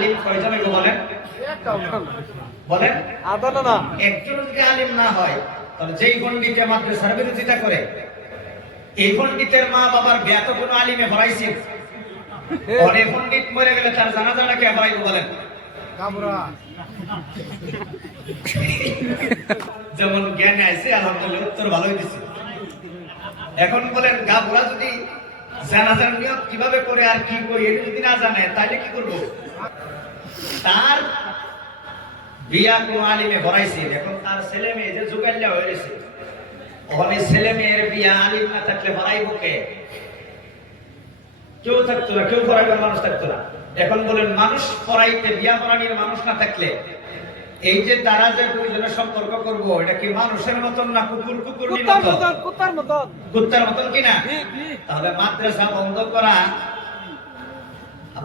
আলিম কয়জন হইব বলেন? বলেন আদানা না, একজন যদি আলিম না হয় তাহলে যেই পণ্ডিতে মাদ্রাসার বিরোধিতা করে এই পণ্ডিতের মা বাবার বিয়া তো কোনো আলিমে হরাইছে। অনেক পণ্ডিত মরে গেলে তার জানাজানা কে হরাইব বলেন? যেমন জ্ঞানে আইছে আলহামদুলিল্লাহ উত্তর ভালোই দিছে। এখন বলেন গাবুরা যদি জানাজার নিয়ত কিভাবে করে আর কি করি এটা যদি না জানে তাহলে কি করবো? তার বিয়া কোন আলিমে ভরাইছে, এখন তার ছেলে মেয়ে যে জুগাইল্লা হয়েছে ওখানে ছেলে মেয়ের বিয়া আলিম না থাকলে ভরাইব কে? কেউ থাকতো না, কেউ ভরাইবার মানুষ থাকতো না। এখন বলেন মানুষ পড়াইতে বিয়া পড়ানির মানুষ না থাকলে এই যে তারা যে দুইজনের সম্পর্ক করব এটা কি মানুষের মতন না কুকুর কুকুরের মতন? কুত্তার মতন, কুত্তার মতন কিনা? তাহলে মাদ্রাসা বন্ধ করা,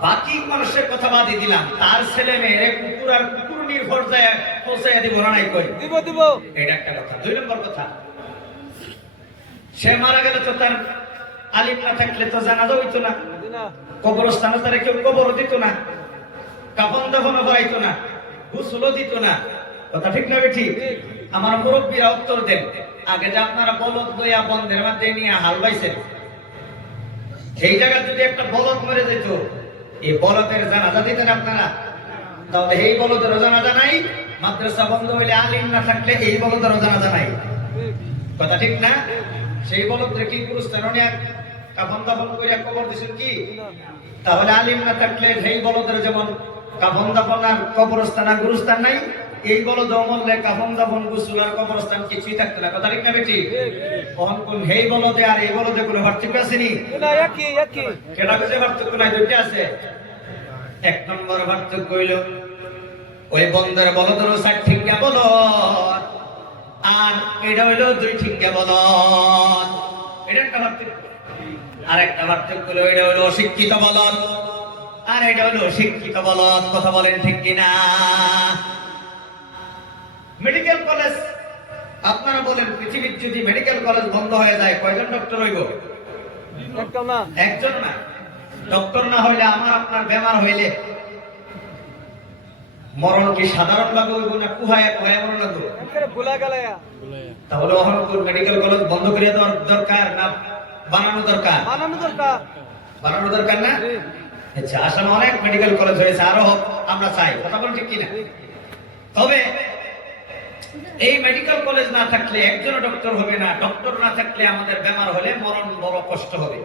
বাকি মানুষের কথা বাদই দিলাম, তার ছেলে মেয়ে কুকুর আর কুকুর নির্ভর যায় পৌঁছাইয়া দিব না নাই করি দিব দিব, এটা একটা কথা। দুই নম্বর কথা, সে মারা গেলে তো তার আলিম না থাকলে তো জানাজা হইতো না, কবরস্থানে তারা কেউ কবরও দিত না, কাফন দাফনও করাইতো না, গোসলও দিত না। কথা ঠিক না ঠিক? আমার মুরব্বীরা উত্তর দেন, আগে যে আপনারা বলদ দইয়া বন্ধের মধ্যে নিয়ে হাল বাইছেন, সেই জায়গায় যদি একটা বলদ মরে যেত এই বলদের জানাজা দিতেন আপনারা? তাহলে এই বলদের জানাজা নাই, মাদ্রাসা বন্ধ হইলে আলিম না থাকলে এই বলদের জানাজা নাই। কথা ঠিক না? সেই বলদের কি গুরুস্থান নিয়ে কাফন দাফন করিয়া কবর দিছেন কি? তাহলে আলিম না থাকলে সেই বলদের যেমন কাফন দাফন আর কবরস্থান আর গুরুস্থান নাই, এই বলদ মরলে কাফন দাফন গোসল আর কবরস্থান কিছুই থাকতো না। কথা ঠিক না বেটি? কখন কোন হেই বলদে আর এই বলদে কোনো পার্থক্য আসেনি? কেটা কাছে পার্থক্য নাই? দুইটা আছে। এক নম্বর পার্থক্য হইল ওই বন্ধের বলদের 60 ঠিকা বলদ আর এটা হইল 2 ঠিকা বলদ, এটা একটা পার্থক্য। আর একটা পার্থক্য হলো এটা হলো অশিক্ষিত বলদ আর এটা হলো শিক্ষিত বলদ। কথা বলেন ঠিক কিনা? মেডিকেল কলেজ, আপনারা বলেন পৃথিবীর যদি মেডিকেল কলেজ বন্ধ হয়ে যায় কয়জন ডক্টর হইব? একজন না। ডক্টর না হইলে আমার আপনার বেমার হইলে মরণ কি সাধারণ ভাবে হইব না কুহায়া কুহায়া মরণ লাগবে? তাহলে অহনপুর মেডিকেল কলেজ বন্ধ করে দেওয়ার দরকার না বানানো দরকার? বানানো দরকার না? আচ্ছা, আসামে অনেক মেডিকেল কলেজ হয়েছে, আরো হোক আমরা চাই। কথা বলেন ঠিক কিনা? তবে এই মেডিকেল কলেজ না থাকলে একজন ডক্টর হবে না, ডক্টর না থাকলে আমাদের বেমার হলে মরণ বড় কষ্ট হবে।